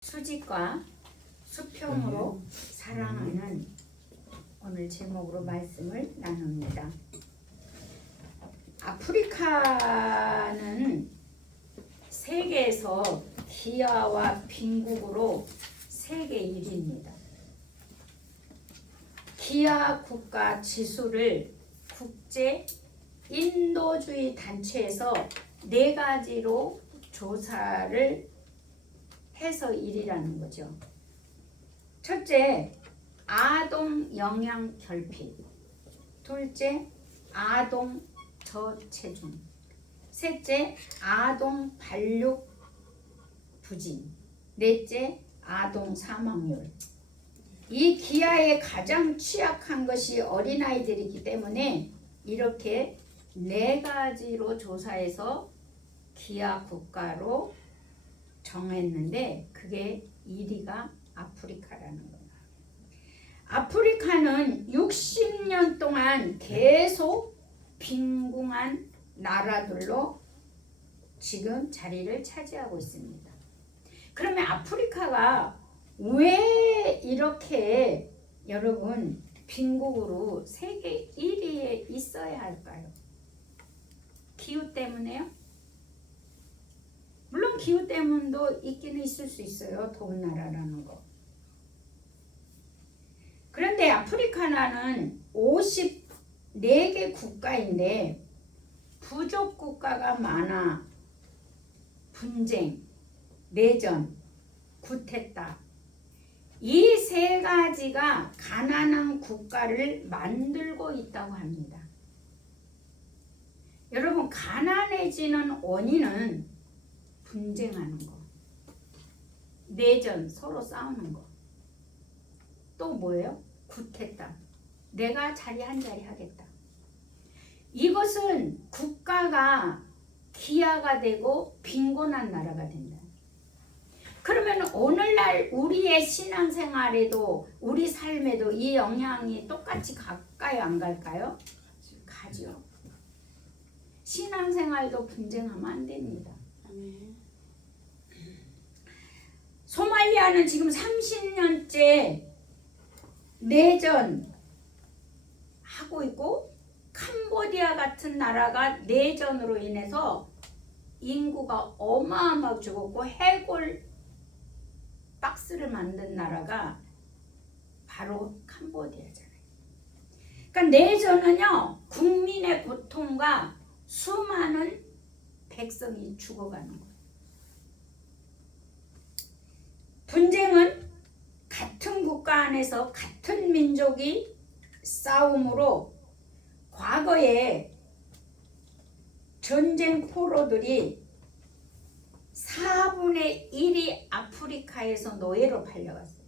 수직과 수평으로 사랑하는 오늘 제목으로 말씀을 나눕니다. 아프리카는 세계에서 기아와 빈국으로 세계 1위입니다. 기아 국가 지수를 국제 인도주의 단체에서 4가지로 조사를 해서 1위라는 거죠. 첫째, 아동 영양 결핍. 둘째, 아동 저체중. 셋째, 아동 발육 부진. 넷째, 아동 사망률. 이 기아에 가장 취약한 것이 어린아이들이기 때문에 이렇게 4가지로 조사해서 기아 국가로 정했는데 그게 1위가 아프리카라는 거예요. 아프리카는 60년 동안 계속 빈궁한 나라들로 지금 자리를 차지하고 있습니다. 그러면 아프리카가 왜 이렇게 여러분 빈국으로 세계 1위에 있어야 할까요? 기후 때문에요? 물론 기후 때문도 있기는 있을 수 있어요. 더운 나라라는 거. 그런데 아프리카는 54개 국가인데 부족 국가가 많아. 분쟁, 내전, 쿠데타 이 3가지가 가난한 국가를 만들고 있다고 합니다. 여러분, 가난해지는 원인은 분쟁하는 거, 내전, 서로 싸우는 거, 또 뭐예요? 쿠데타, 내가 자리 한 자리 하겠다. 이것은 국가가 기아가 되고 빈곤한 나라가 된다. 그러면 오늘날 우리의 신앙생활에도 우리 삶에도 이 영향이 똑같이 갈까요? 안 갈까요? 가죠. 신앙생활도 분쟁하면 안 됩니다. 소말리아는 지금 30년째 내전 하고 있고 캄보디아 같은 나라가 내전으로 인해서 인구가 어마어마하게 죽었고 해골 박스를 만든 나라가 바로 캄보디아잖아요. 그러니까 내전은요, 국민의 고통과 수많은 백성이 죽어가는 거예요. 분쟁은 같은 국가 안에서 같은 민족이 싸움으로 과거에 전쟁 포로들이 4분의 1이 아프리카에서 노예로 팔려갔어요.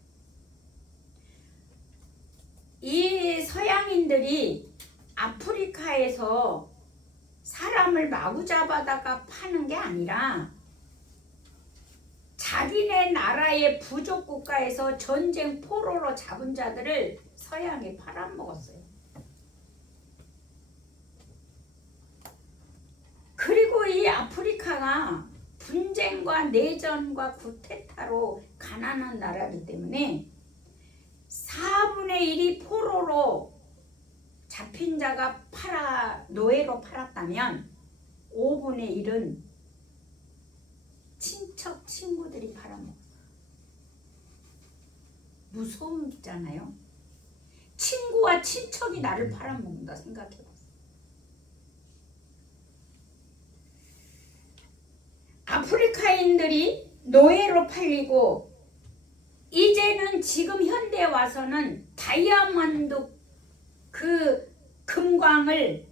이 서양인들이 아프리카에서 사람을 마구 잡아다가 파는 게 아니라 자기네 나라의 부족 국가에서 전쟁 포로로 잡은 자들을 서양에 팔아먹었어요. 그리고 이 아프리카가 분쟁과 내전과 쿠데타로 가난한 나라이기 때문에 4분의 1이 포로로 잡힌 자가 노예로 팔았다면 5분의 1은 친척 친구들이 팔아먹었어요. 무섭잖아요. 친구와 친척이 나를 팔아먹는다 생각해봤어요. 아프리카인들이 노예로 팔리고 이제는 지금 현대에 와서는 다이아몬드 그 금광을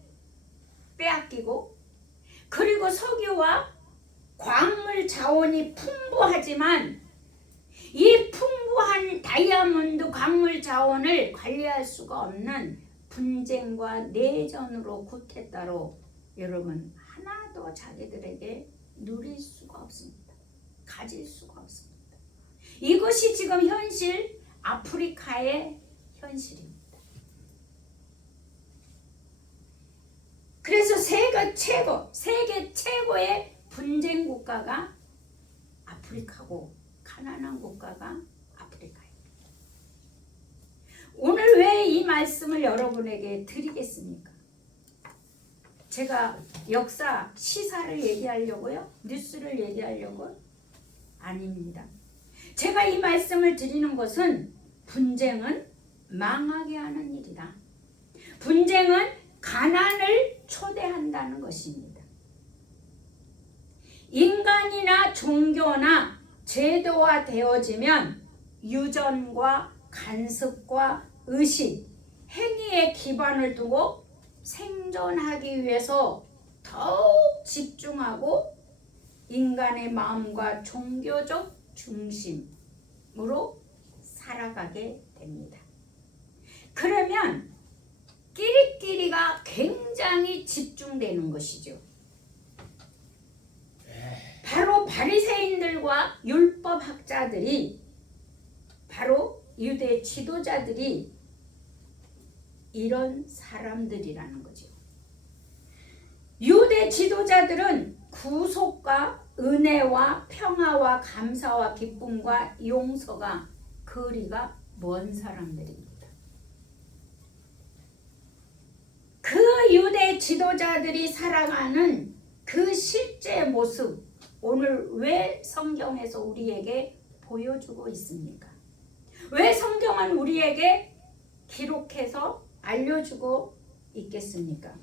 빼앗기고 그리고 석유와 광물 자원이 풍부하지만 이 풍부한 다이아몬드 광물 자원을 관리할 수가 없는 분쟁과 내전으로 쿠데타로 여러분 하나도 자기들에게 누릴 수가 없습니다. 가질 수가 없습니다. 이것이 지금 현실 아프리카의 현실입니다. 그래서 세계 최고의 분쟁 국가가 아프리카고 가난한 국가가 아프리카예요. 오늘 왜 이 말씀을 여러분에게 드리겠습니까? 제가 역사, 시사를 얘기하려고요? 뉴스를 얘기하려고? 아닙니다. 제가 이 말씀을 드리는 것은 분쟁은 망하게 하는 일이다. 분쟁은 가난을 초대한다는 것입니다. 인간이나 종교나 제도화 되어지면 유전과 간섭과 의식, 행위에 기반을 두고 생존하기 위해서 더욱 집중하고 인간의 마음과 종교적 중심으로 살아가게 됩니다. 그러면 끼리끼리가 굉장히 집중되는 것이죠. 바로 바리새인들과 율법학자들이, 바로 유대 지도자들이 이런 사람들이라는 거죠. 유대 지도자들은 구속과 은혜와 평화와 감사와 기쁨과 용서가 거리가 먼 사람들입니다. 그 유대 지도자들이 살아가는 그 실제 모습, 오늘 왜 성경에서 우리에게 보여주고 있습니까? 왜 성경은 우리에게 기록해서 알려주고 있겠습니까?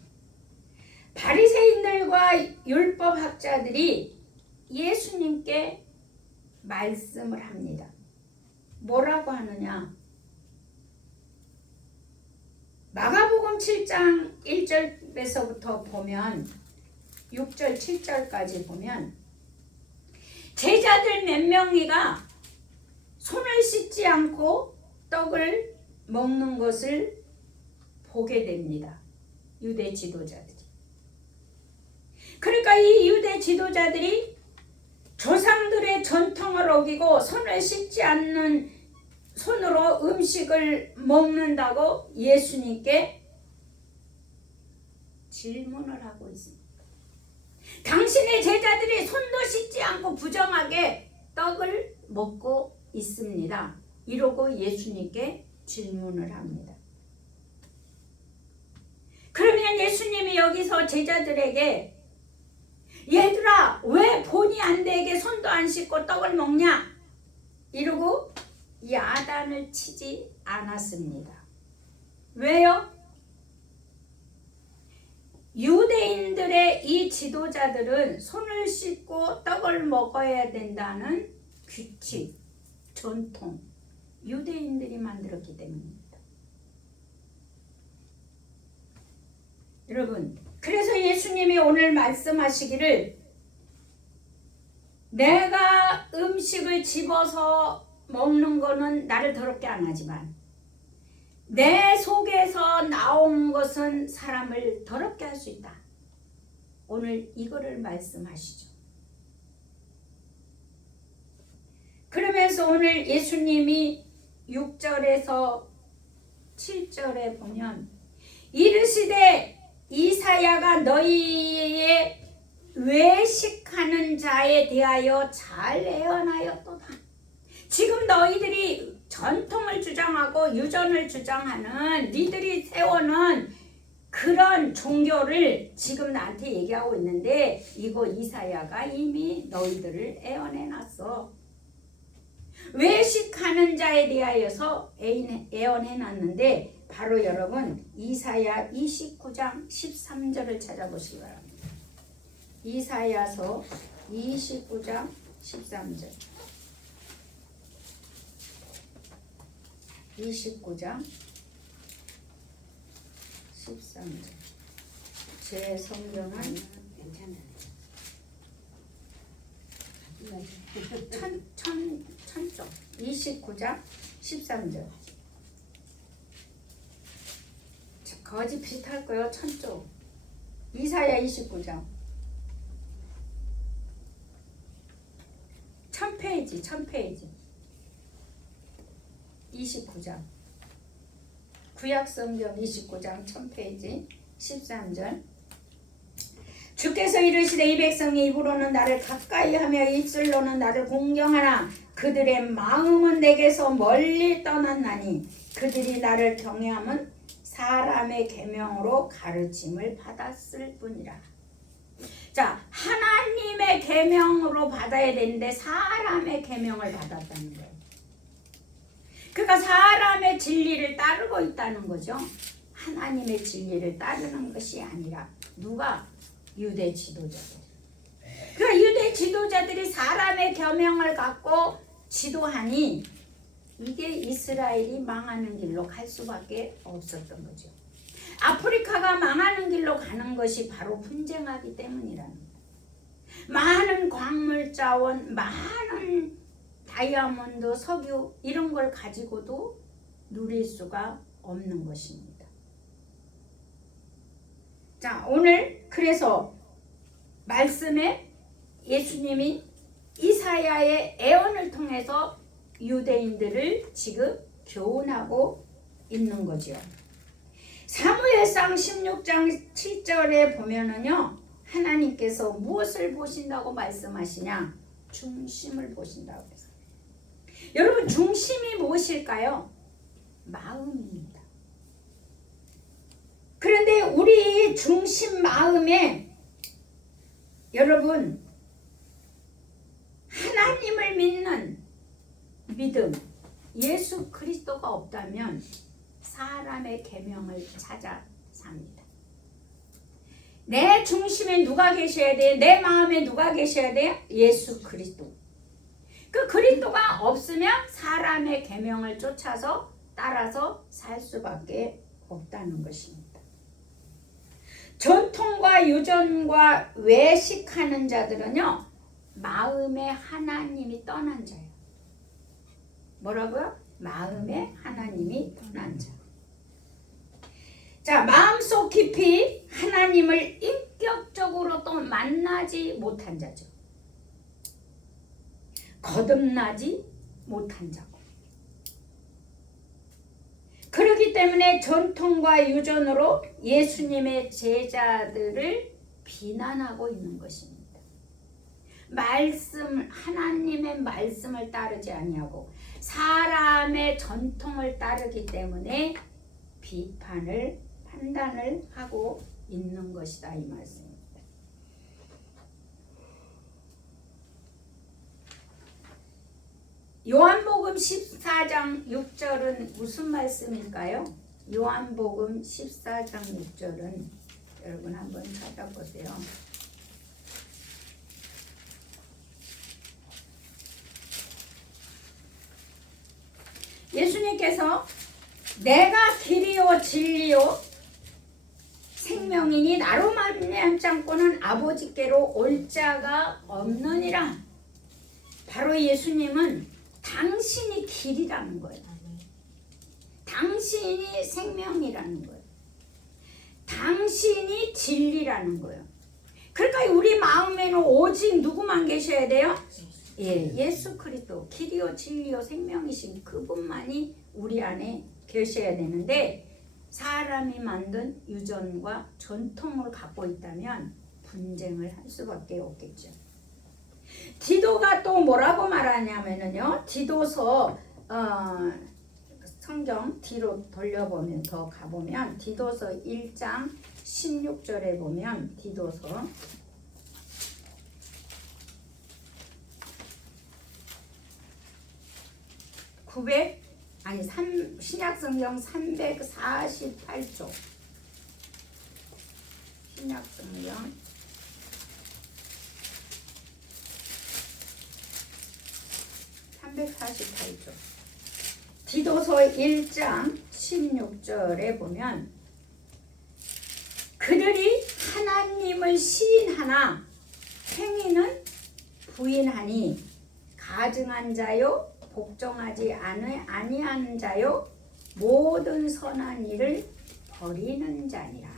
바리새인들과 율법학자들이 예수님께 말씀을 합니다. 뭐라고 하느냐? 마가복음 7장 1절에서부터 보면 6절 7절까지 보면 제자들 몇 명이가 손을 씻지 않고 떡을 먹는 것을 보게 됩니다. 유대 지도자들이. 그러니까 이 유대 지도자들이 조상들의 전통을 어기고 손을 씻지 않는 손으로 음식을 먹는다고 예수님께 질문을 하고 있습니다. 당신의 제자들이 손도 씻지 않고 부정하게 떡을 먹고 있습니다. 이러고 예수님께 질문을 합니다. 그러면 예수님이 여기서 제자들에게 얘들아, 왜 본의 안 되게 손도 안 씻고 떡을 먹냐? 이러고 야단을 치지 않았습니다. 왜요? 유대인들의 이 지도자들은 손을 씻고 떡을 먹어야 된다는 규칙, 전통, 유대인들이 만들었기 때문입니다. 여러분, 그래서 예수님이 오늘 말씀하시기를 내가 음식을 집어서 먹는 거는 나를 더럽게 안 하지만 내 속에서 나온 것은 사람을 더럽게 할 수 있다. 오늘 이거를 말씀하시죠. 그러면서 오늘 예수님이 6절에서 7절에 보면 이르시되 이사야가 너희의 외식하는 자에 대하여 잘 예언하였도다. 지금 너희들이 전통을 주장하고 유전을 주장하는 니들이 세워놓은 그런 종교를 지금 나한테 얘기하고 있는데 이거 이사야가 이미 너희들을 예언해놨어. 외식하는 자에 대하여서 예언해놨는데 바로 여러분 이사야 29장 13절을 찾아보시기 바랍니다. 이사야서 29장 13절 29장 13절 제 성경은 천쪽 29장 13절 거지 비슷할 거예요. 천쪽 이사야 29장 1000페이지 29장 구약성경 29장 1000페이지 13절 주께서 이르시되 이 백성이 입으로는 나를 가까이하며 입술로는 나를 공경하나 그들의 마음은 내게서 멀리 떠났나니 그들이 나를 경외함은 사람의 계명으로 가르침을 받았을 뿐이라. 자, 하나님의 계명으로 받아야 되는데 사람의 계명을 받았다는 거예요. 그러니까 사람의 진리를 따르고 있다는 거죠. 하나님의 진리를 따르는 것이 아니라 누가? 유대 지도자들. 그러니까 유대 지도자들이 사람의 계명을 갖고 지도하니 이게 이스라엘이 망하는 길로 갈 수밖에 없었던 거죠. 아프리카가 망하는 길로 가는 것이 바로 분쟁하기 때문이라는 거예요. 많은 광물 자원, 많은 다이아몬드, 석유 이런 걸 가지고도 누릴 수가 없는 것입니다. 자, 오늘 그래서 말씀에 예수님이 이사야의 예언을 통해서 유대인들을 지금 교훈하고 있는 거죠. 사무엘상 16장 7절에 보면은요, 하나님께서 무엇을 보신다고 말씀하시냐? 중심을 보신다고 했어요. 여러분, 중심이 무엇일까요? 마음입니다. 그런데 우리 중심 마음에 여러분 하나님을 믿는 믿음, 예수 그리스도가 없다면 사람의 계명을 찾아 삽니다. 내 중심에 누가 계셔야 돼? 내 마음에 누가 계셔야 돼? 예수 그리스도. 그 그리스도가 없으면 사람의 계명을 쫓아서 따라서 살 수밖에 없다는 것입니다. 전통과 유전과 외식하는 자들은요, 마음에 하나님이 떠난 자예요. 뭐라고요? 마음에 하나님이 떠난 자. 자, 마음속 깊이 하나님을 인격적으로 또 만나지 못한 자죠. 거듭나지 못한 자고. 그렇기 때문에 전통과 유전으로 예수님의 제자들을 비난하고 있는 것입니다. 하나님의 말씀을 따르지 아니하고 사람의 전통을 따르기 때문에 비판을, 판단을 하고 있는 것이다, 이 말씀입니다. 요한복음 14장 6절은 무슨 말씀일까요? 요한복음 14장 6절은 여러분 한번 찾아보세요. 예수님께서 내가 길이요 진리요 생명이니 나로 말미암지 않고는 아버지께로 올 자가 없느니라. 바로 예수님은 당신이 길이라는 거예요. 당신이 생명이라는 거예요. 당신이 진리라는 거예요. 그러니까 우리 마음에는 오직 누구만 계셔야 돼요? 예수 그리스도, 길이요 진리요 생명이신 그분만이 우리 안에 계셔야 되는데, 사람이 만든 유전과 전통을 갖고 있다면 분쟁을 할 수밖에 없겠죠. 디도가 또 뭐라고 말하냐면요, 디도서 성경 뒤로 돌려보면 더 가보면 디도서 1장 16절에 보면 디도서 신약성경 348조 신약성경 348조 디도서 1장 16절에 보면 그들이 하나님을 시인하나 행위는 부인하니 가증한 자요 복종하지 아니하는 자요 모든 선한 일을 버리는 자니라.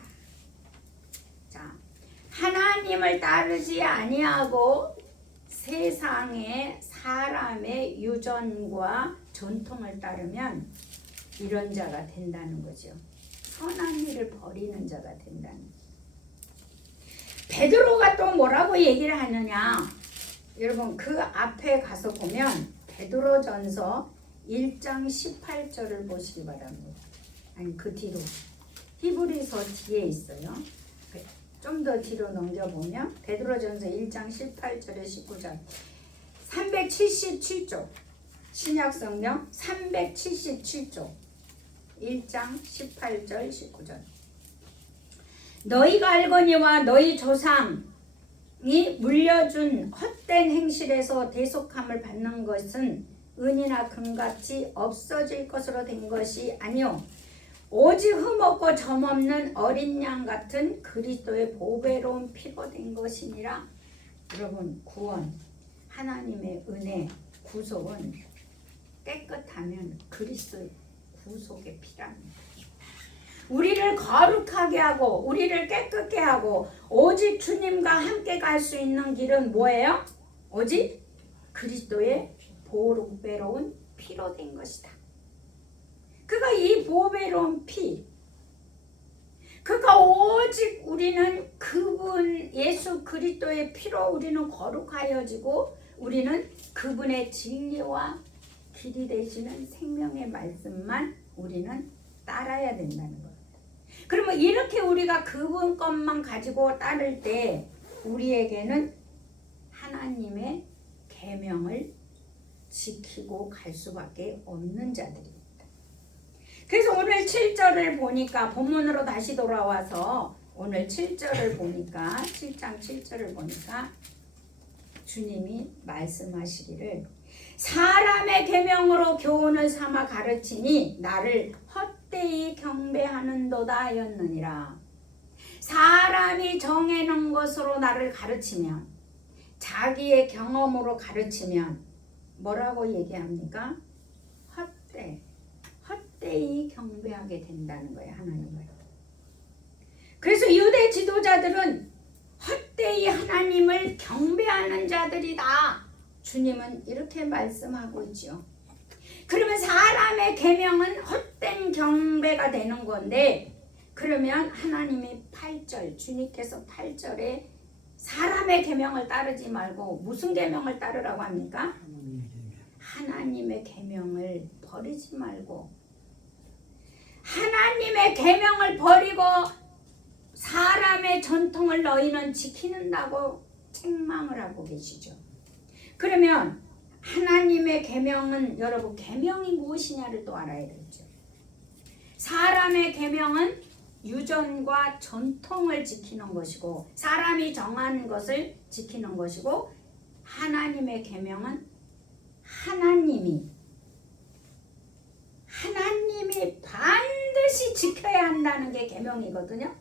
자, 하나님을 따르지 아니하고 세상의 사람의 유전과 전통을 따르면 이런 자가 된다는 거죠. 선한 일을 버리는 자가 된다는 거죠. 베드로가 또 뭐라고 얘기를 하느냐? 여러분 그 앞에 가서 보면 베드로전서 1장 18절을 보시기 바랍니다. 아니 그 뒤로 히브리서 뒤에 있어요. 좀 더 뒤로 넘겨보면 베드로전서 1장 18절에 19절 377조 신약성경 377조 1장 18절 19절 너희가 알거니와 너희 조상이 물려준 헛된 행실에서 대속함을 받는 것은 은이나 금같이 없어질 것으로 된 것이 아니요 오직 흠없고 점없는 어린 양 같은 그리스도의 보배로운 피로 된 것이니라. 여러분 구원 하나님의 은혜 구속은 깨끗하면 그리스도의 구속의 피랍니다. 우리를 거룩하게 하고 우리를 깨끗게 하고 오직 주님과 함께 갈 수 있는 길은 뭐예요? 오직 그리스도의 보배로운 피로 된 것이다. 그가 이 보배로운 피 그가 오직 우리는 그분 예수 그리스도의 피로 우리는 거룩하여지고 우리는 그분의 진리와 길이 되시는 생명의 말씀만 우리는 따라야 된다는 거예요. 그러면 이렇게 우리가 그분 것만 가지고 따를 때 우리에게는 하나님의 계명을 지키고 갈 수밖에 없는 자들입니다. 그래서 오늘 7절을 보니까 본문으로 다시 돌아와서 오늘 7절을 보니까 7장 7절을 보니까 주님이 말씀하시기를 사람의 계명으로 교훈을 삼아 가르치니 나를 헛되이 경배하는도다 하였느니라. 사람이 정해놓은 것으로 나를 가르치면 자기의 경험으로 가르치면 뭐라고 얘기합니까? 헛되이 경배하게 된다는 거예요. 하나님을. 그래서 유대 지도자들은 헛되이 하나님을 경배하는 자들이다. 주님은 이렇게 말씀하고 있죠. 그러면 사람의 계명은 헛된 경배가 되는 건데 그러면 하나님이 8절 주님께서 8절에 사람의 계명을 따르지 말고 무슨 계명을 따르라고 합니까? 하나님의 계명을 버리지 말고 하나님의 계명을 버리고 사람의 전통을 너희는 지키는다고 책망을 하고 계시죠. 그러면 하나님의 계명은 여러분 계명이 무엇이냐를 또 알아야 되죠. 사람의 계명은 유전과 전통을 지키는 것이고 사람이 정한 것을 지키는 것이고 하나님의 계명은 하나님이 반드시 지켜야 한다는 게 계명이거든요.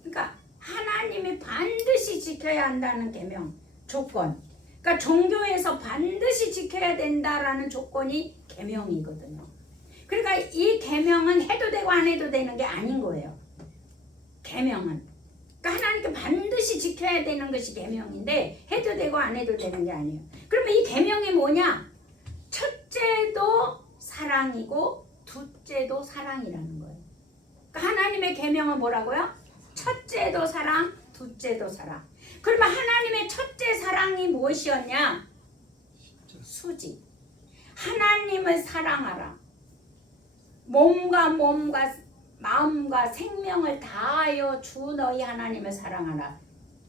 그러니까 하나님이 반드시 지켜야 한다는 계명 조건. 그러니까 종교에서 반드시 지켜야 된다라는 조건이 계명이거든요. 그러니까 이 계명은 해도 되고 안 해도 되는 게 아닌 거예요. 계명은. 그러니까 하나님께 반드시 지켜야 되는 것이 계명인데 해도 되고 안 해도 되는 게 아니에요. 그러면 이 계명이 뭐냐? 첫째도 사랑이고 둘째도 사랑이라는 거예요. 그러니까 하나님의 계명은 뭐라고요? 첫째도 사랑, 둘째도 사랑. 그러면 하나님의 첫째 사랑이 무엇이었냐? 수직. 하나님을 사랑하라. 몸과 마음과 생명을 다하여 주 너희 하나님을 사랑하라.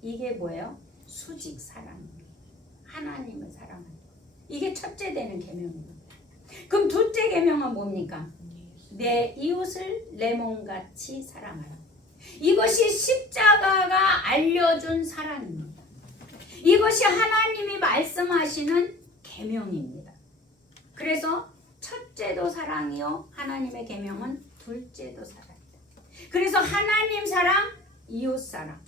이게 뭐예요? 수직 사랑입니다. 하나님을 사랑하라. 이게 첫째 되는 계명입니다. 그럼 둘째 계명은 뭡니까? 내 이웃을 내 몸같이 사랑하라. 이것이 십자가가 알려준 사랑입니다. 이것이 하나님이 말씀하시는 계명입니다. 그래서 첫째도 사랑이요 하나님의 계명은 둘째도 사랑이다. 그래서 하나님 사랑, 이웃 사랑.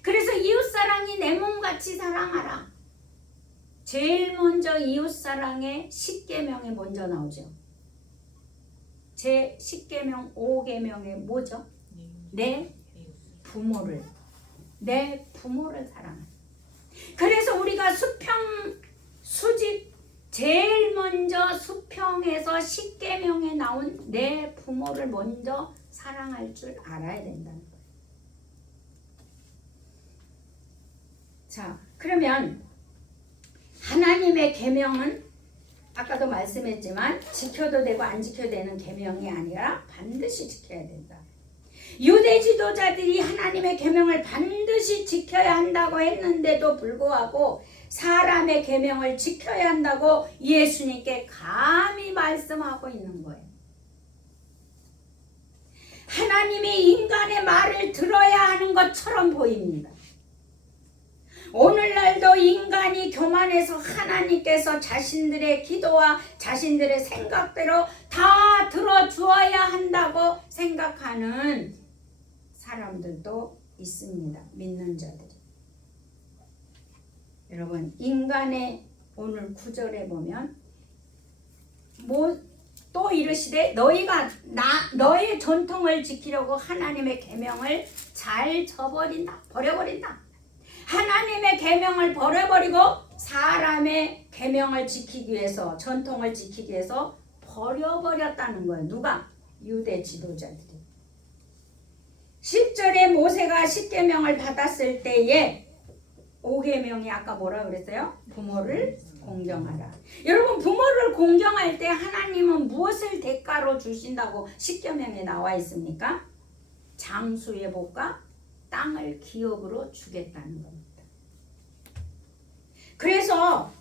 그래서 이웃 사랑이 내 몸같이 사랑하라. 제일 먼저 이웃 사랑의 10계명에 먼저 나오죠. 제 10계명 5계명에 뭐죠? 내 부모를 사랑하라. 그래서 우리가 수직 제일 먼저 수평에서 10계명에 나온 내 부모를 먼저 사랑할 줄 알아야 된다는 거예요. 자, 그러면 하나님의 계명은 아까도 말씀했지만 지켜도 되고 안 지켜도 되는 계명이 아니라 반드시 지켜야 된다. 유대 지도자들이 하나님의 계명을 반드시 지켜야 한다고 했는데도 불구하고 사람의 계명을 지켜야 한다고 예수님께 감히 말씀하고 있는 거예요. 하나님이 인간의 말을 들어야 하는 것처럼 보입니다. 오늘날도 인간이 교만해서 하나님께서 자신들의 기도와 자신들의 생각대로 다 들어주어야 한다고 생각하는 사람들도 있습니다. 믿는 자들이. 여러분, 인간의 오늘 9절에 보면 또 이르시되 너희가 너의 전통을 지키려고 하나님의 계명을 잘 버려버린다. 하나님의 계명을 버려버리고 사람의 계명을 지키기 위해서, 전통을 지키기 위해서 버려버렸다는 거예요. 누가? 유대 지도자들이. 10절에 모세가 10계명을 받았을 때에 5계명이 아까 뭐라 그랬어요? 부모를 공경하라. 여러분, 부모를 공경할 때 하나님은 무엇을 대가로 주신다고 10계명에 나와 있습니까? 장수의 복과 땅을 기업으로 주겠다는 겁니다. 그래서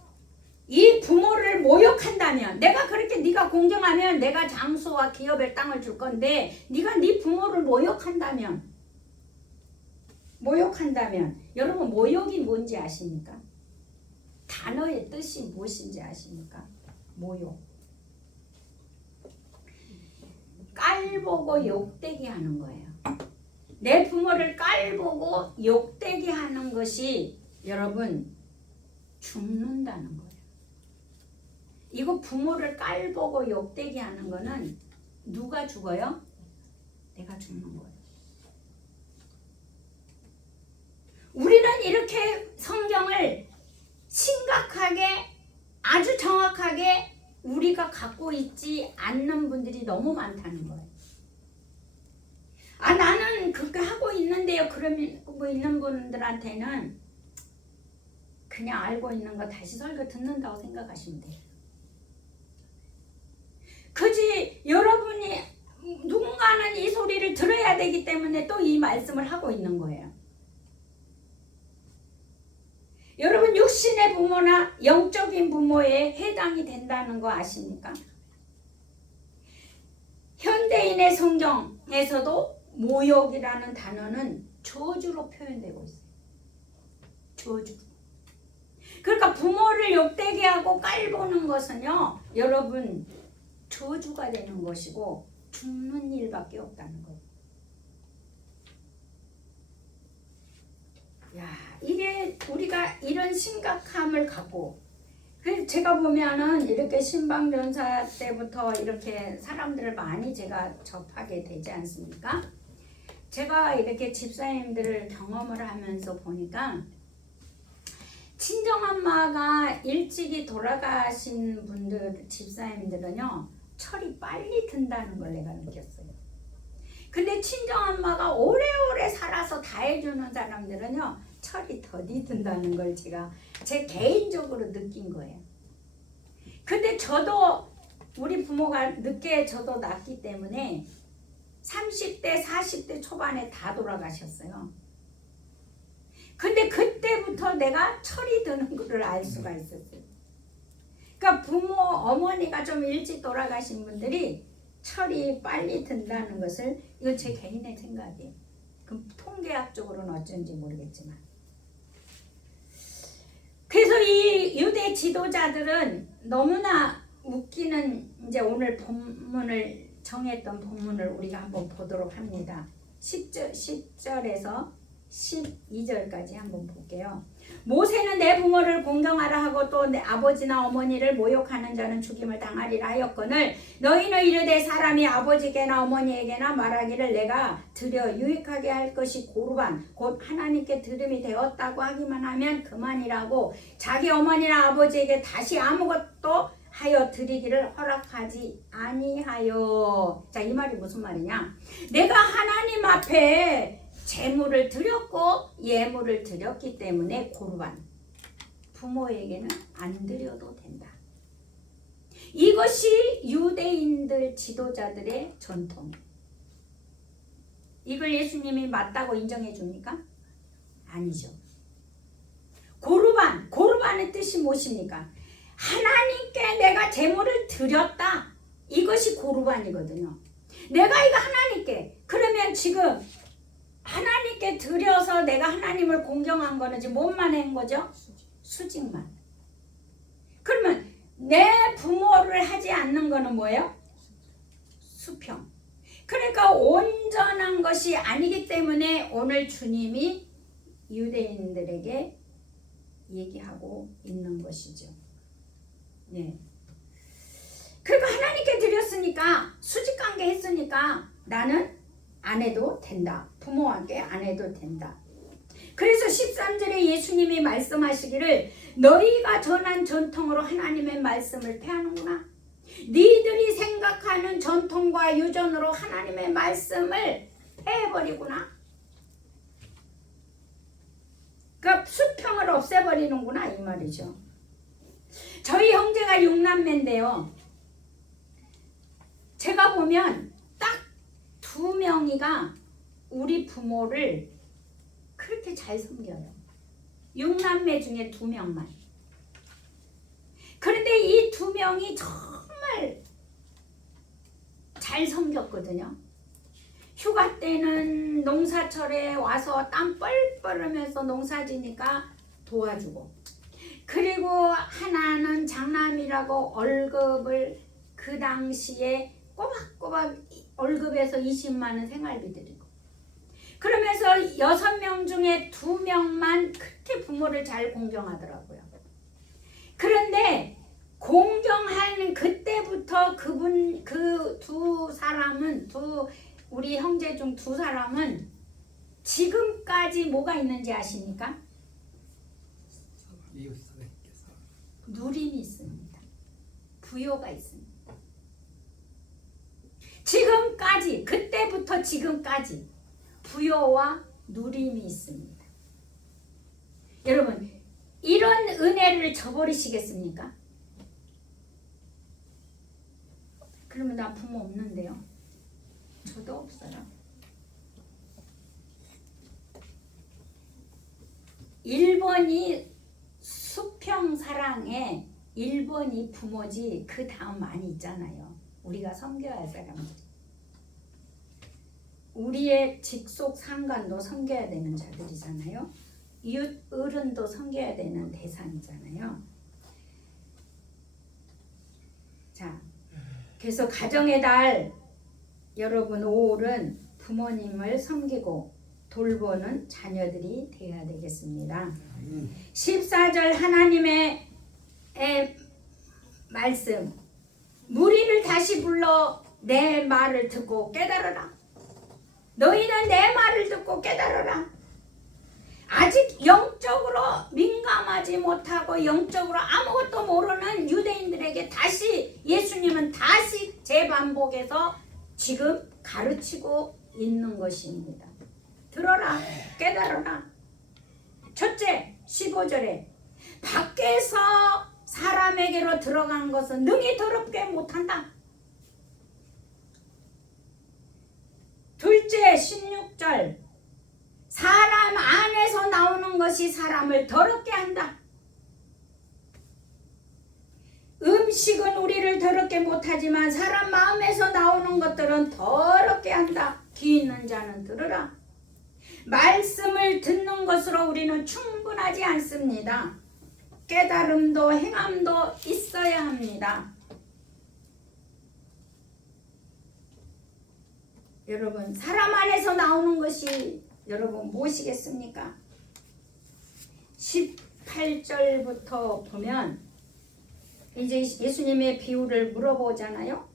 이 부모를 모욕한다면, 내가 그렇게 네가 공경하면 내가 장수와 기업의 땅을 줄 건데 네가 네 부모를 모욕한다면 여러분, 모욕이 뭔지 아십니까? 단어의 뜻이 무엇인지 아십니까? 모욕. 깔보고 욕되게 하는 거예요. 내 부모를 깔보고 욕되게 하는 것이 여러분 죽는다는 거예요. 이거 부모를 깔보고 욕되게 하는 거는 누가 죽어요? 내가 죽는 거예요. 우리는 이렇게 성경을 심각하게, 아주 정확하게 우리가 갖고 있지 않는 분들이 너무 많다는 거예요. 나는 그렇게 하고 있는데요. 그러면 뭐 있는 분들한테는 그냥 알고 있는 거 다시 설교 듣는다고 생각하시면 돼요. 그지 여러분이 누군가는 이 소리를 들어야 되기 때문에 또 이 말씀을 하고 있는 거예요. 여러분, 육신의 부모나 영적인 부모에 해당이 된다는 거 아십니까? 현대인의 성경에서도 모욕이라는 단어는 저주로 표현되고 있어요. 저주. 그러니까 부모를 욕되게 하고 깔보는 것은요, 여러분 저주가 되는 것이고 죽는 일밖에 없다는 거예요. 야, 이게 우리가 이런 심각함을 갖고, 그래서 제가 보면은 이렇게 신방전사 때부터 이렇게 사람들을 많이 제가 접하게 되지 않습니까? 제가 이렇게 집사님들을 경험을 하면서 보니까 친정엄마가 일찍이 돌아가신 분들, 집사님들은요, 철이 빨리 든다는 걸 내가 느꼈어요. 근데 친정엄마가 오래오래 살아서 다 해주는 사람들은요, 철이 더디 든다는 걸 제가 제 개인적으로 느낀 거예요. 근데 저도 우리 부모가 늦게 저도 낳기 때문에 30대, 40대 초반에 다 돌아가셨어요. 근데 그때부터 내가 철이 드는 것을 알 수가 있었어요. 그러니까 부모, 어머니가 좀 일찍 돌아가신 분들이 철이 빨리 든다는 것을, 이거 제 개인의 생각이에요. 그 통계학적으로는 어쩐지 모르겠지만. 그래서 이 유대 지도자들은 너무나 웃기는, 이제 오늘 본문을 정했던 본문을 우리가 한번 보도록 합니다. 10절에서 12절까지 한번 볼게요. 모세는 내 부모를 공경하라 하고 또 내 아버지나 어머니를 모욕하는 자는 죽임을 당하리라 하였거늘 너희는 이르되 사람이 아버지에게나 어머니에게나 말하기를 내가 드려 유익하게 할 것이 고르반 곧 하나님께 들음이 되었다고 하기만 하면 그만이라고 자기 어머니나 아버지에게 다시 아무것도 하여 드리기를 허락하지 아니하여. 자, 이 말이 무슨 말이냐? 내가 하나님 앞에 제물을 드렸고 예물을 드렸기 때문에 고르반 부모에게는 안 드려도 된다. 이것이 유대인들 지도자들의 전통. 이걸 예수님이 맞다고 인정해 줍니까? 아니죠. 고르반의 뜻이 무엇입니까? 하나님께 내가 제물을 드렸다. 이것이 고르반이거든요. 내가 이거 하나님께, 그러면 지금 하나님께 드려서 내가 하나님을 공경한 거는 지금 뭔만 한 거죠? 수직만. 그러면 내 부모를 하지 않는 거는 뭐예요? 수평. 그러니까 온전한 것이 아니기 때문에 오늘 주님이 유대인들에게 얘기하고 있는 것이죠. 네. 그러니까 하나님께 드렸으니까 수직관계 했으니까 나는 안 해도 된다. 부모에게 안 해도 된다. 그래서 13절에 예수님이 말씀하시기를 너희가 전한 전통으로 하나님의 말씀을 폐하는구나. 니들이 생각하는 전통과 유전으로 하나님의 말씀을 폐해버리구나. 그러니까 수평을 없애버리는구나 이 말이죠. 저희 형제가 6남매인데요. 제가 보면 딱 2명이가 우리 부모를 그렇게 잘 섬겨요. 6남매 중에 2명만. 그런데 이 2명이 정말 잘 섬겼거든요. 휴가 때는 농사철에 와서 땀 뻘뻘 흘면서 농사지니까 도와주고, 그리고 하나는 장남이라고 월급을 그 당시에 꼬박꼬박 월급에서 20만 원 생활비 드리고, 그러면서 6명 중에 2명만 그렇게 부모를 잘 공경하더라고요. 그런데 공경하는 그때부터 그 두 사람은, 우리 형제 중 2사람은 지금까지 뭐가 있는지 아십니까? 누림이 있습니다. 부요가 있습니다. 지금까지, 그때부터 지금까지 부요와 누림이 있습니다. 여러분, 이런 은혜를 저버리시겠습니까? 그러면 나 부모 없는데요. 저도 없어요. 1번이 수평사랑에 1번이 부모지, 그 다음 많이 있잖아요. 우리가 섬겨야 할 사람들. 우리의 직속 상관도 섬겨야 되는 자들이잖아요. 이웃 어른도 섬겨야 되는 대상이잖아요. 자, 그래서 가정의 달 여러분 5월은 부모님을 섬기고 돌보는 자녀들이 되어야 되겠습니다. 14절 하나님의 말씀, 무리를 다시 불러 내 말을 듣고 깨달으라. 너희는 내 말을 듣고 깨달으라. 아직 영적으로 민감하지 못하고 영적으로 아무것도 모르는 유대인들에게 다시 예수님은 다시 재반복해서 지금 가르치고 있는 것입니다. 들어라, 깨달아라. 첫째, 15절에 밖에서 사람에게로 들어간 것은 능히 더럽게 못한다. 둘째, 16절 사람 안에서 나오는 것이 사람을 더럽게 한다. 음식은 우리를 더럽게 못하지만 사람 마음에서 나오는 것들은 더럽게 한다. 귀 있는 자는 들으라. 말씀을 듣는 것으로 우리는 충분하지 않습니다. 깨달음도 행함도 있어야 합니다. 여러분, 사람 안에서 나오는 것이 여러분 무엇이겠습니까? 18절부터 보면 이제 예수님의 비유를 물어보잖아요.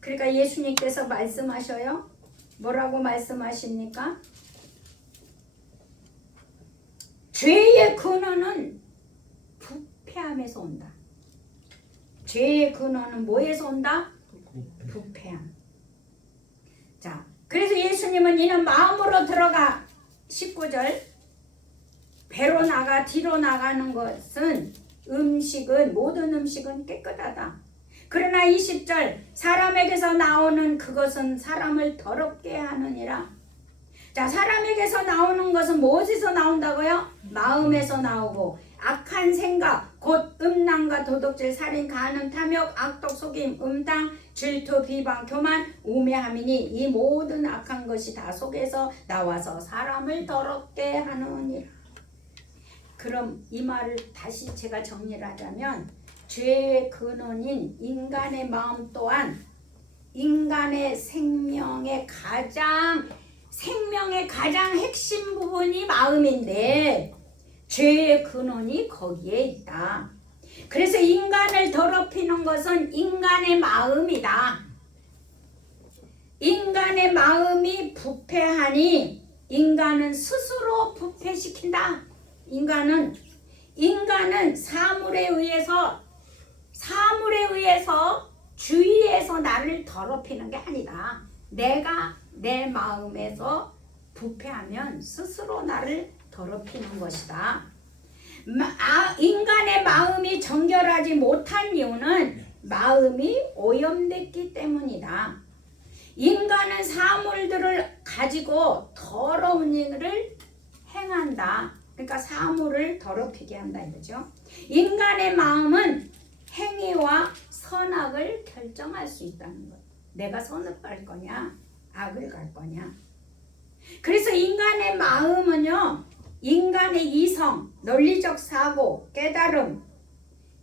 그러니까 예수님께서 말씀하셔요. 뭐라고 말씀하십니까? 죄의 근원은 부패함에서 온다. 죄의 근원은 뭐에서 온다? 부패함. 자, 그래서 예수님은 이는 마음으로 들어가 19절 배로 나가 뒤로 나가는 것은 모든 음식은 깨끗하다. 그러나 20절 사람에게서 나오는 그것은 사람을 더럽게 하느니라. 자, 사람에게서 나오는 것은 무엇에서 나온다고요? 마음에서 나오고 악한 생각 곧 음란과 도둑질 살인 간음 탐욕 악독 속임 음탕 질투 비방 교만 우매함이니 이 모든 악한 것이 다 속에서 나와서 사람을 더럽게 하느니라. 그럼 이 말을 다시 제가 정리를 하자면 죄의 근원인 인간의 마음 또한 인간의 생명의 가장 핵심 부분이 마음인데 죄의 근원이 거기에 있다. 그래서 인간을 더럽히는 것은 인간의 마음이다. 인간의 마음이 부패하니 인간은 스스로 부패시킨다. 인간은 사물에 의해서 주위에서 나를 더럽히는 게 아니다. 내가 내 마음에서 부패하면 스스로 나를 더럽히는 것이다. 인간의 마음이 정결하지 못한 이유는 마음이 오염됐기 때문이다. 인간은 사물들을 가지고 더러운 일을 행한다. 그러니까 사물을 더럽히게 한다 이거죠. 인간의 마음은 행위와 선악을 결정할 수 있다는 것. 내가 선을 갈 거냐 악을 갈 거냐. 그래서 인간의 마음은요, 인간의 이성, 논리적 사고, 깨달음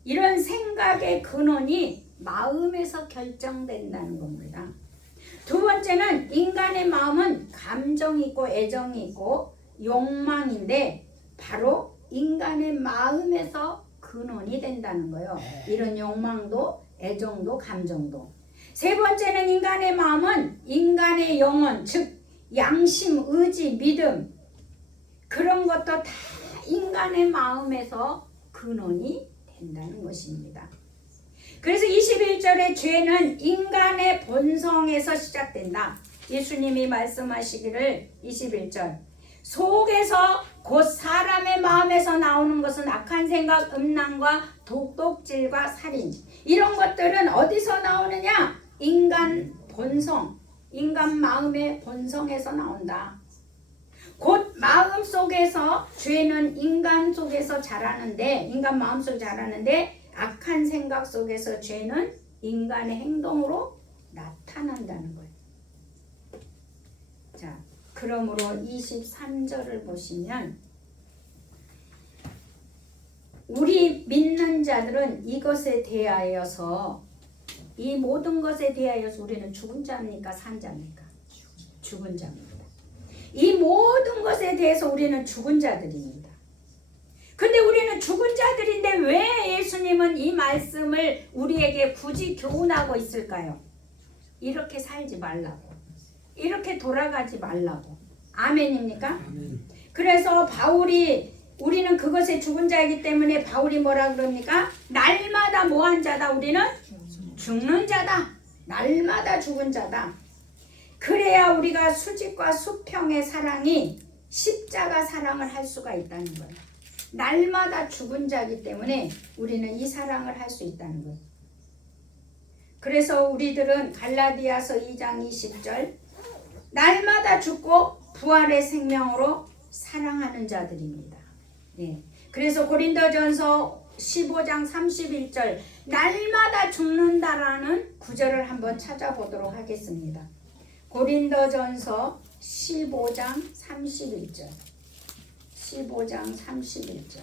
이런 생각의 근원이 마음에서 결정된다는 겁니다. 두 번째는 인간의 마음은 감정이 있고 애정이 있고 욕망인데 바로 인간의 마음에서 근원이 된다는 거예요. 이런 욕망도 애정도 감정도. 세 번째는 인간의 마음은 인간의 영혼 즉 양심, 의지, 믿음 그런 것도 다 인간의 마음에서 근원이 된다는 것입니다. 그래서 21절의 죄는 인간의 본성에서 시작된다. 예수님이 말씀하시기를 21절 속에서 곧 사람의 마음에서 나오는 것은 악한 생각, 음란과 도둑질과 살인 이런 것들은 어디서 나오느냐? 인간 본성, 인간 마음의 본성에서 나온다. 곧 마음 속에서 죄는 인간 속에서 자라는데 인간 마음 속에 자라는데 악한 생각 속에서 죄는 인간의 행동으로 나타난다는 거예요. 자, 그러므로 23절을 보시면 우리 믿는 자들은 이것에 대하여서 이 모든 것에 대하여서 우리는 죽은 자입니까? 산 자입니까? 죽은 자입니다. 이 모든 것에 대해서 우리는 죽은 자들입니다. 근데 우리는 죽은 자들인데 왜 예수님은 이 말씀을 우리에게 굳이 교훈하고 있을까요? 이렇게 살지 말라고. 이렇게 돌아가지 말라고. 아멘입니까? 아멘. 그래서 우리는 그것에 죽은 자이기 때문에 바울이 뭐라 그럽니까? 날마다 뭐한 자다? 우리는 죽는 자다. 날마다 죽은 자다. 그래야 우리가 수직과 수평의 사랑이 십자가 사랑을 할 수가 있다는 거예요. 날마다 죽은 자이기 때문에 우리는 이 사랑을 할 수 있다는 거예요. 그래서 우리들은 갈라디아서 2장 20절 날마다 죽고 부활의 생명으로 사랑하는 자들입니다. 네. 그래서 고린도전서 15장 31절 날마다 죽는다라는 구절을 한번 찾아보도록 하겠습니다. 고린도전서 15장 31절 15장 31절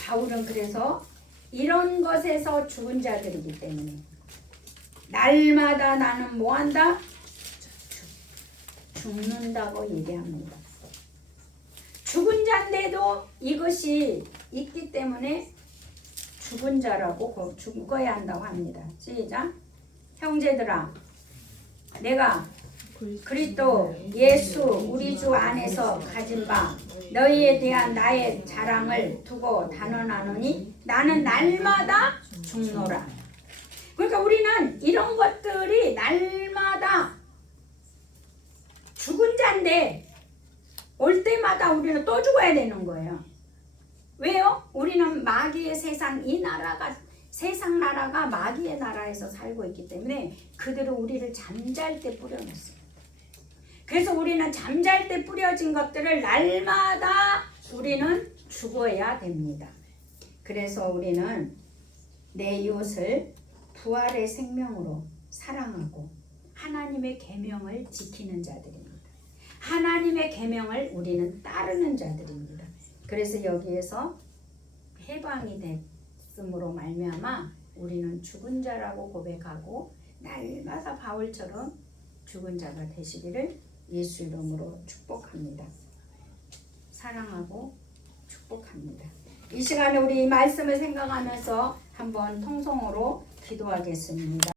바울은 그래서 이런 것에서 죽은 자들이기 때문에 날마다 나는 뭐한다? 죽는다고 얘기합니다. 죽은 자인데도 이것이 있기 때문에 죽은 자라고 죽어야 한다고 합니다. 시작. 형제들아 내가 그리스도 예수 우리 주 안에서 가진 바 너희에 대한 나의 자랑을 두고 단언하노니 나는 날마다 죽노라. 그러니까 우리는 이런 것들이 날마다 죽은 자인데 올 때마다 우리는 또 죽어야 되는 거예요. 왜요? 우리는 마귀의 세상, 이 나라가 세상 나라가 마귀의 나라에서 살고 있기 때문에 그들은 우리를 잠잘 때 뿌려놓습니다. 그래서 우리는 잠잘 때 뿌려진 것들을 날마다 우리는 죽어야 됩니다. 그래서 우리는 내 이웃을 부활의 생명으로 사랑하고 하나님의 계명을 지키는 자들입니다. 하나님의 계명을 우리는 따르는 자들입니다. 그래서 여기에서 해방이 됐음으로 말미암아 우리는 죽은 자라고 고백하고 날마다 바울처럼 죽은 자가 되시기를 예수 이름으로 축복합니다. 사랑하고 축복합니다. 이 시간에 우리 이 말씀을 생각하면서 한번 통성으로 기도하겠습니다.